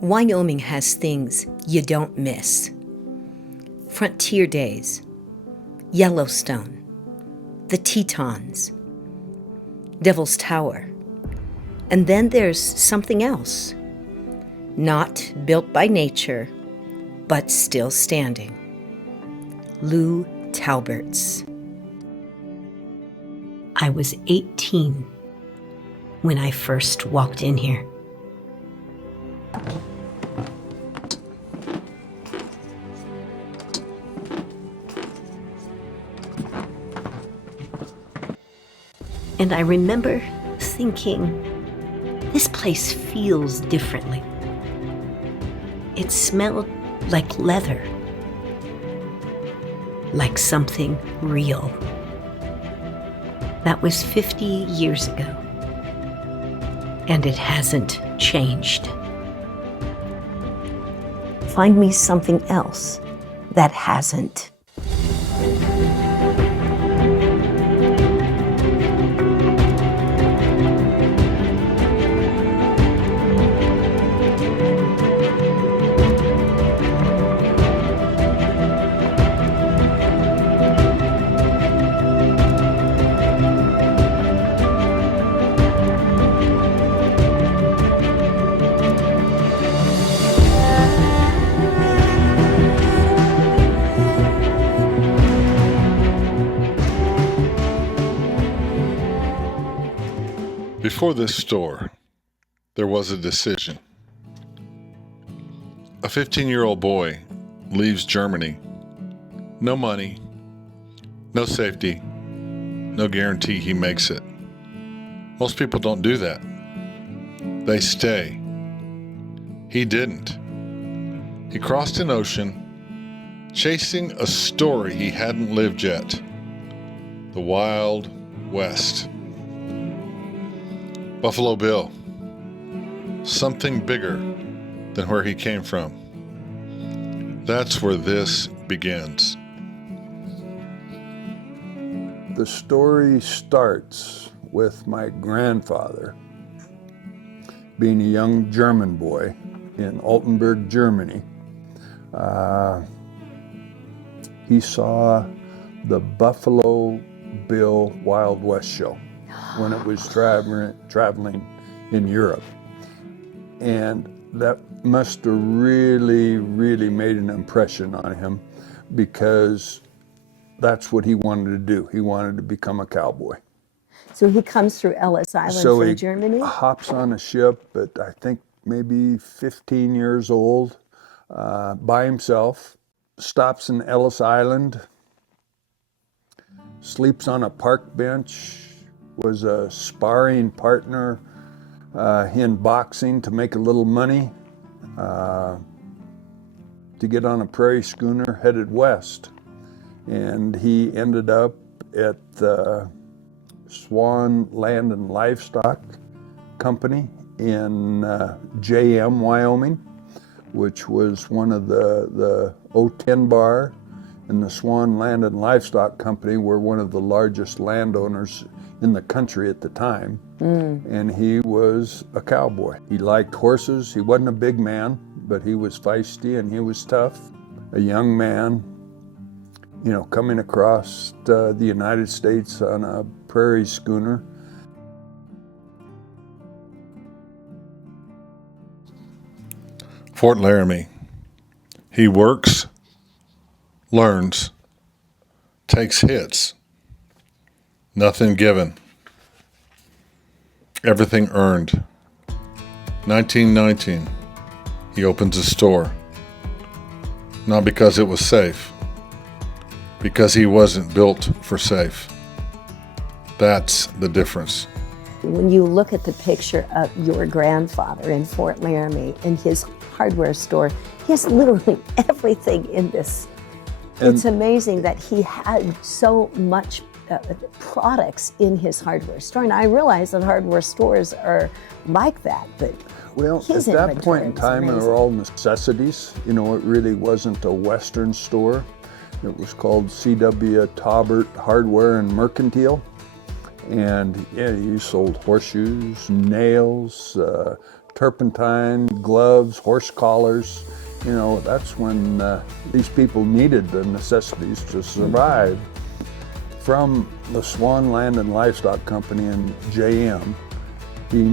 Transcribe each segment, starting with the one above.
Wyoming has things you don't miss. Frontier Days, Yellowstone, the Tetons, Devil's Tower. And then there's something else, not built by nature, but still standing. Lou Taubert's. I was 18 when I first walked in here. And I remember thinking, this place feels differently. It smelled like leather, like something real. That was 50 years ago, and it hasn't changed. Find me something else that hasn't. Before this store, there was a decision. A 15-year-old boy leaves Germany. No money, no safety, no guarantee he makes it. Most people don't do that. They stay. He didn't. He crossed an ocean, chasing a story he hadn't lived yet. The Wild West. Buffalo Bill, something bigger than where he came from. That's where this begins. The story starts with my grandfather being a young German boy in Altenburg, Germany. He saw the Buffalo Bill Wild West show when it was traveling in Europe. And that must have really made an impression on him, because that's what he wanted to do. He wanted to become a cowboy. So he comes through Ellis Island from Germany? So he hops on a ship at, I think, maybe 15 years old, by himself, stops in Ellis Island, sleeps on a park bench, was a sparring partner in boxing to make a little money, to get on a prairie schooner headed west. And he ended up at the Swan Land and Livestock Company in JM, Wyoming, which was one of the 010 bar, and the Swan Land and Livestock Company were one of the largest landowners in the country at the time. And he was a cowboy. He liked horses. He wasn't a big man, but he was feisty and he was tough. A young man, you know, coming across the United States on a prairie schooner. Fort Laramie. He works, learns, takes hits. Nothing given. Everything earned. 1919, he opens a store. Not because it was safe, because he wasn't built for safe. That's the difference. When you look at the picture of your grandfather in Fort Laramie in his hardware store, he has literally everything in this. It's amazing that he had so much products in his hardware store. And I realize that hardware stores are like that, but well, at that point in time, they were all necessities. You know, it really wasn't a Western store. It was called C.W. Taubert Hardware and Mercantile. And yeah, you sold horseshoes, nails, turpentine, gloves, horse collars. You know, that's when these people needed the necessities to survive. From the Swan Land and Livestock Company in JM, he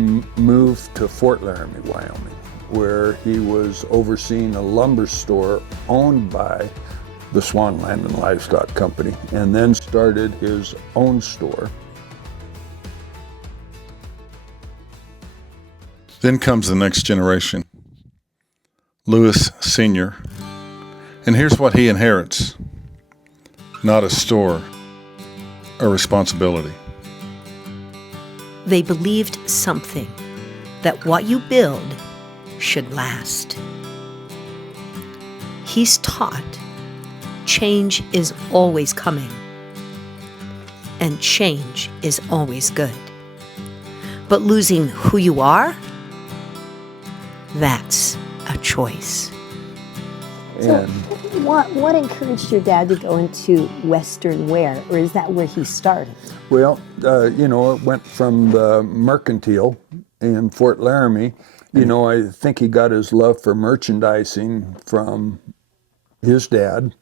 moved to Fort Laramie, Wyoming, where he was overseeing a lumber store owned by the Swan Land and Livestock Company, and then started his own store. Then comes the next generation, Lewis Sr., and here's what he inherits: not a store, a responsibility. They believed something, that what you build should last. He's taught change is always coming, and change is always good. But losing who you are, that's a choice. So what encouraged your dad to go into Western wear, or is that where he started? Well, you know, it went from the mercantile in Fort Laramie. You know, I think he got his love for merchandising from his dad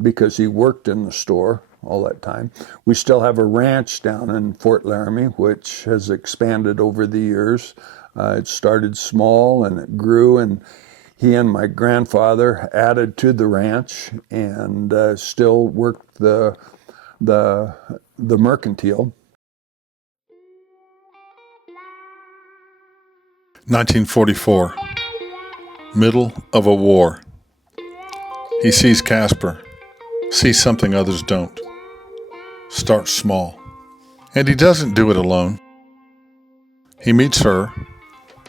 because he worked in the store all that time. We still have a ranch down in Fort Laramie, which has expanded over the years. It started small and it grew, and he and my grandfather added to the ranch and still worked the mercantile. 1944, middle of a war. He sees Casper, sees something others don't. Starts small. And he doesn't do it alone. He meets her.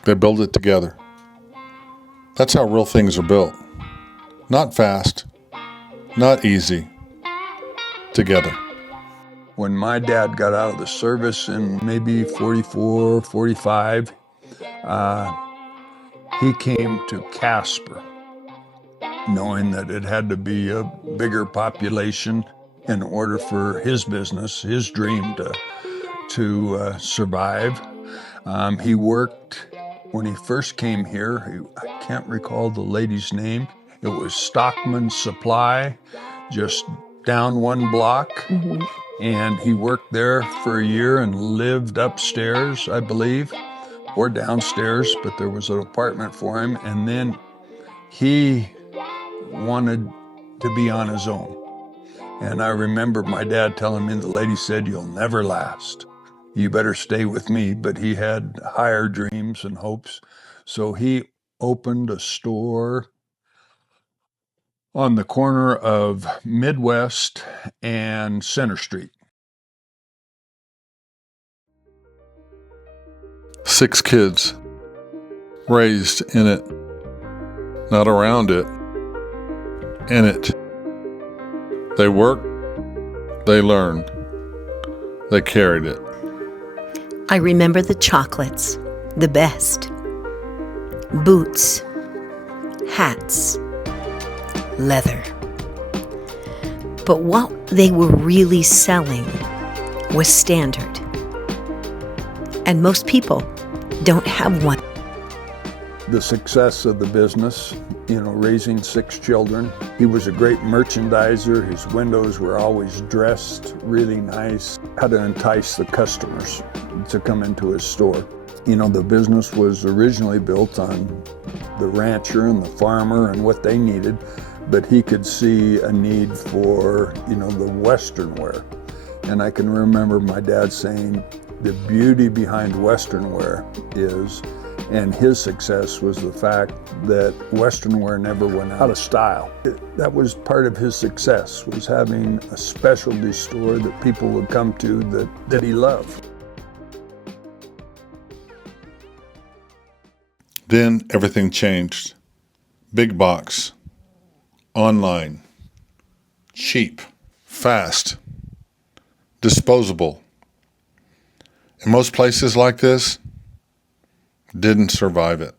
They build it together. That's how real things are built. Not fast, not easy. Together. When my dad got out of the service in maybe 44, 45, he came to Casper, knowing that it had to be a bigger population in order for his business, his dream to survive. He worked, when he first came here, I can't recall the lady's name. It was Stockman Supply, just down one block. Mm-hmm. And he worked there for a year and lived upstairs, I believe, or downstairs, but there was an apartment for him. And then he wanted to be on his own. And I remember my dad telling me, the lady said, "You'll never last. You better stay with me." But he had higher dreams and hopes. So he opened a store on the corner of Midwest and Center Street. 6 kids, raised in it, not around it, in it. They worked, they learned, they carried it. I remember the chocolates, the best. Boots, hats, leather. But what they were really selling was standard. And most people don't have one. The success of the business, you know, raising 6 children. He was a great merchandiser. His windows were always dressed really nice. How to entice the customers to come into his store. You know, the business was originally built on the rancher and the farmer and what they needed, but he could see a need for, you know, the Western wear. And I can remember my dad saying, the beauty behind Western wear is, and his success was the fact that Western wear never went out of style. That was part of his success, was having a specialty store that people would come to that he loved. Then everything changed. Big box, online, cheap, fast, disposable. And most places like this didn't survive it.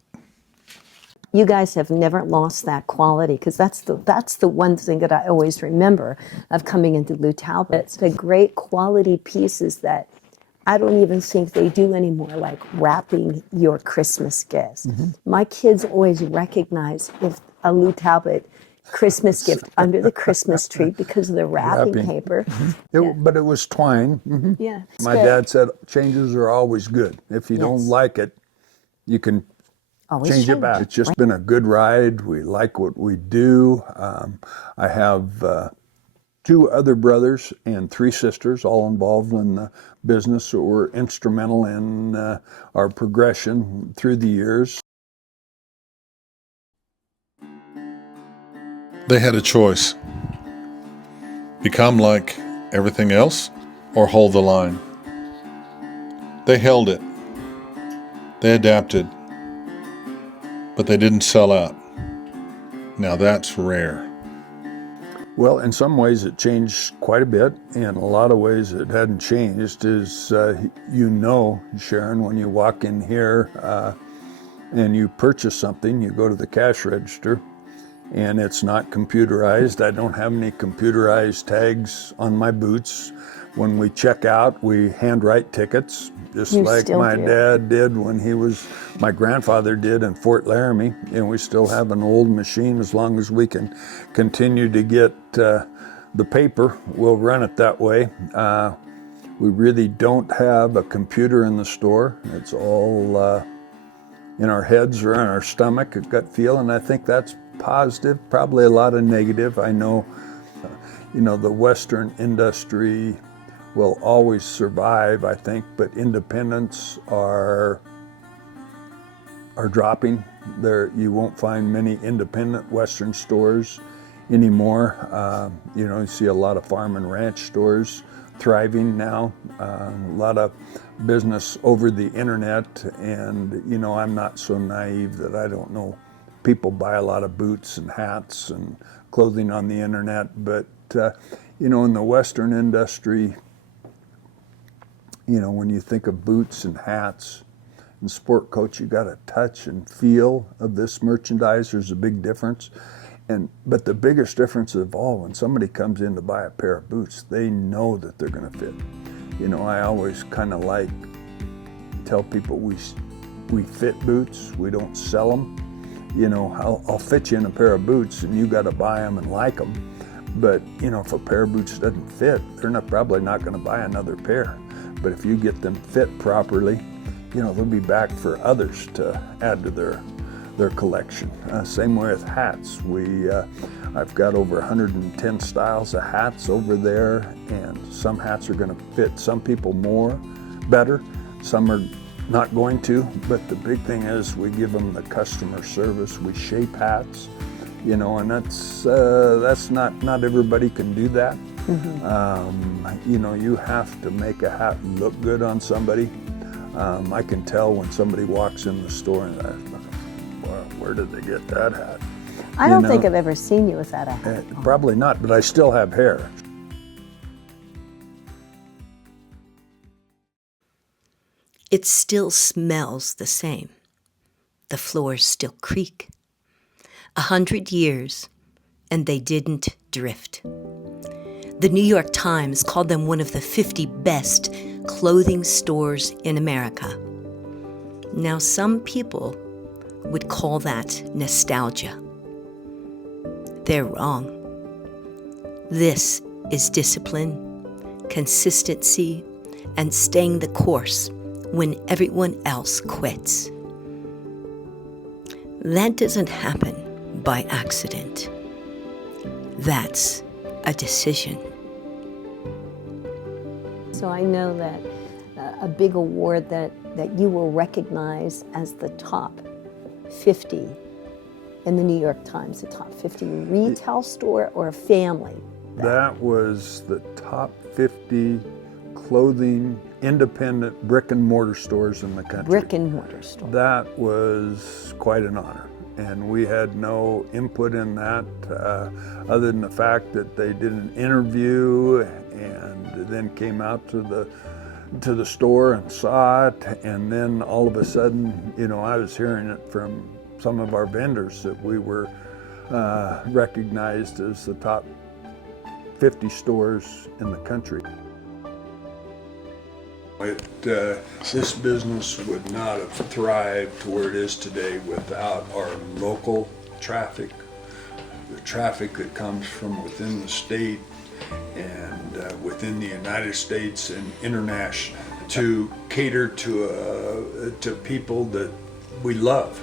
You guys have never lost that quality, because that's the one thing that I always remember of coming into Lou Taubert. It's the great quality pieces that I don't even think they do anymore, like wrapping your Christmas gifts. My kids always recognize if a Lou Taubert Christmas gift under the Christmas tree because of the wrapping paper. But it was twine. Yeah, it's My good. dad said changes are always good. If you don't like it, you can Always change it back. It's just been a good ride. We like what we do. I have 2 other brothers and 3 sisters, all involved in the business, so were instrumental in our progression through the years. They had a choice: become like everything else or hold the line. They held it. They adapted. But they didn't sell out. Now that's rare. Well, in some ways it changed quite a bit. In a lot of ways it hadn't changed. As you know, Sharon, when you walk in here and you purchase something, you go to the cash register and it's not computerized. I don't have any computerized tags on my boots. When we check out, we handwrite tickets, just like my dad did when my grandfather did in Fort Laramie. And we still have an old machine. As long as we can continue to get the paper, we'll run it that way. We really don't have a computer in the store. It's all in our heads or in our stomach, a gut feel, and I think that's positive, probably a lot of negative. I know, the Western industry will always survive, I think, but independents are dropping. You won't find many independent Western stores anymore. You see a lot of farm and ranch stores thriving now, a lot of business over the internet, and I'm not so naive that I don't know people buy a lot of boots and hats and clothing on the internet, but in the Western industry, when you think of boots and hats and sport coats, you got a touch and feel of this merchandise. There's a big difference. But the biggest difference of all, when somebody comes in to buy a pair of boots, they know that they're going to fit. I always kind of tell people we fit boots, we don't sell them. I'll fit you in a pair of boots and you got to buy them and like them. But, if a pair of boots doesn't fit, they're probably not going to buy another pair. But if you get them fit properly, they'll be back for others to add to their collection. Same way with hats. I've got over 110 styles of hats over there, and some hats are going to fit some people better. Some are not going to, but the big thing is we give them the customer service. We shape hats, and that's not everybody can do that. You have to make a hat look good on somebody. I can tell when somebody walks in the store and where did they get that hat? I don't think I've ever seen you without a hat. Probably not, but I still have hair. It still smells the same. The floors still creak. 100 years, and they didn't drift. The New York Times called them one of the 50 best clothing stores in America. Now, some people would call that nostalgia. They're wrong. This is discipline, consistency, and staying the course when everyone else quits. That doesn't happen by accident. That's a decision. So I know that a big award that you will recognize as the top 50 in the New York Times, the top 50 retail store or family. That was the top 50 clothing independent brick and mortar stores in the country. Brick and mortar store. That was quite an honor. And we had no input in that other than the fact that they did an interview and then came out to the store and saw it. And then all of a sudden, I was hearing it from some of our vendors that we were recognized as the top 50 stores in the country. This business would not have thrived to where it is today without our local traffic, the traffic that comes from within the state and within the United States and international, to cater to people that we love.